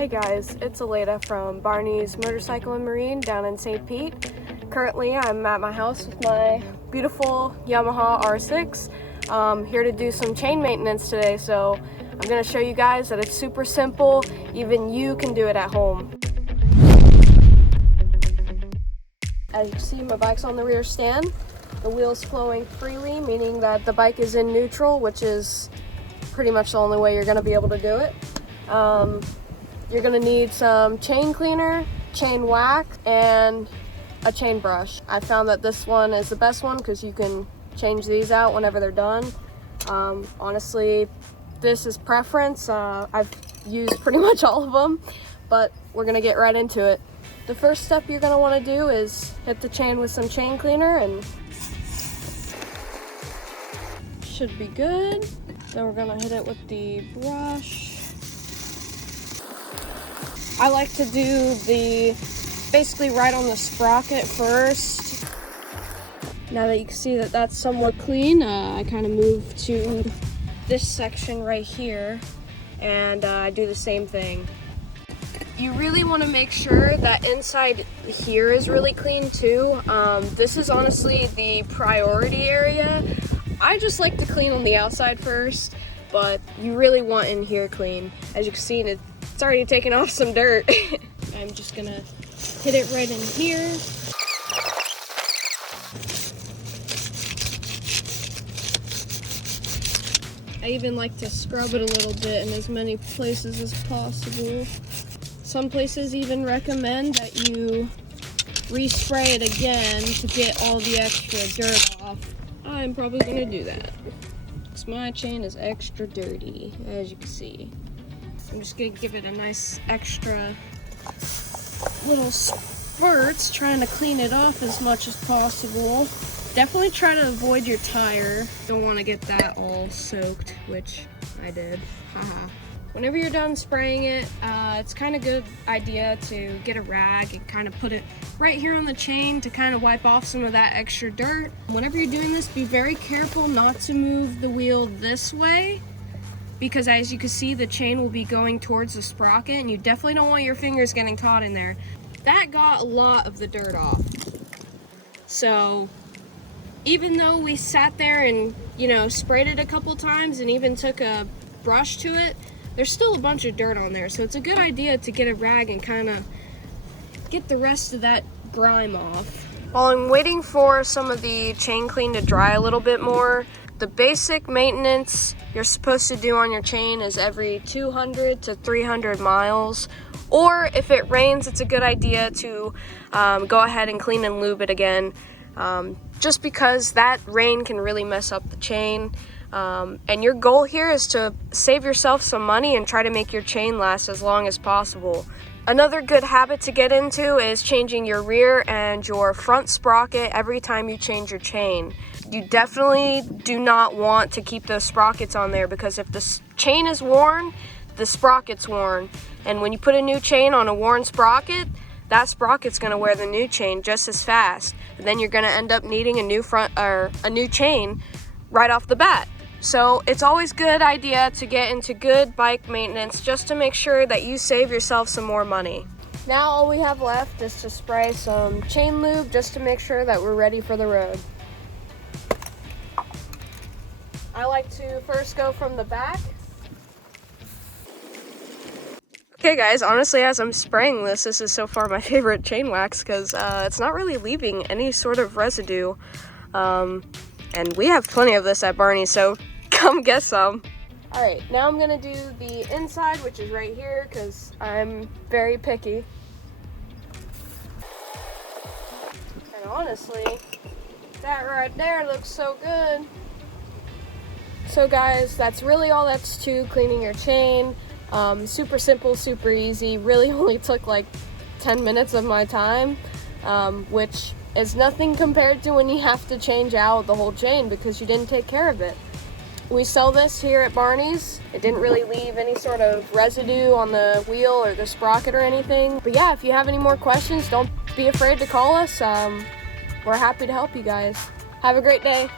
Hey guys, it's Aleida from Barney's Motorcycle and Marine down in St. Pete. Currently, I'm at my house with my beautiful Yamaha R6. Here to do some chain maintenance today, so I'm going to show you guys that it's super simple. Even you can do it at home. As you can see, my bike's on the rear stand. The wheel's flowing freely, meaning that the bike is in neutral, which is pretty much the only way you're going to be able to do it. You're going to need some chain cleaner, chain wax, and a chain brush. I found that this one is the best one because you can change these out whenever they're done. Honestly, this is preference. I've used pretty much all of them, but we're going to get right into it. The first step you're going to want to do is hit the chain with some chain cleaner, and should be good. Then we're going to hit it with the brush. I like to do basically right on the sprocket first. Now that you can see that that's somewhat clean, I kind of move to this section right here, and I do the same thing. You really want to make sure that inside here is really clean too. This is honestly the priority area. I just like to clean on the outside first, but you really want in here clean. As you can see, it's already taken off some dirt. I'm just gonna hit it right in here. I even like to scrub it a little bit in as many places as possible. Some places even recommend that you respray it again to get all the extra dirt off. I'm probably gonna do that because my chain is extra dirty, as you can see. I'm just gonna give it a nice extra little spurts, trying to clean it off as much as possible. Definitely try to avoid your tire. Don't want to get that all soaked, which I did. Haha. Whenever you're done spraying it, it's kind of good idea to get a rag and kind of put it right here on the chain to kind of wipe off some of that extra dirt. Whenever you're doing this, be very careful not to move the wheel this way, because as you can see, the chain will be going towards the sprocket, and you definitely don't want your fingers getting caught in there. That got a lot of the dirt off. So even though we sat there and, sprayed it a couple times and even took a brush to it, there's still a bunch of dirt on there. So it's a good idea to get a rag and kind of get the rest of that grime off. While I'm waiting for some of the chain clean to dry a little bit more, the basic maintenance you're supposed to do on your chain is every 200 to 300 miles. Or if it rains, it's a good idea to go ahead and clean and lube it again. Just because that rain can really mess up the chain. And your goal here is to save yourself some money and try to make your chain last as long as possible. Another good habit to get into is changing your rear and your front sprocket every time you change your chain. You definitely do not want to keep those sprockets on there, because if the chain is worn, the sprocket's worn. And when you put a new chain on a worn sprocket, that sprocket's going to wear the new chain just as fast. And then you're going to end up needing a new chain right off the bat. So it's always a good idea to get into good bike maintenance just to make sure that you save yourself some more money. Now all we have left is to spray some chain lube just to make sure that we're ready for the road. I like to first go from the back. Okay guys, honestly, as I'm spraying this is so far my favorite chain wax because it's not really leaving any sort of residue. And we have plenty of this at Barney, so come get some. All right, now I'm gonna do the inside, which is right here, because I'm very picky. And honestly, that right there looks so good. So guys, that's really all that's to cleaning your chain. Super simple, super easy. Really only took like 10 minutes of my time, which is nothing compared to when you have to change out the whole chain because you didn't take care of it. We sell this here at Barney's. It didn't really leave any sort of residue on the wheel or the sprocket or anything. But yeah, if you have any more questions, don't be afraid to call us. We're happy to help you guys. Have a great day.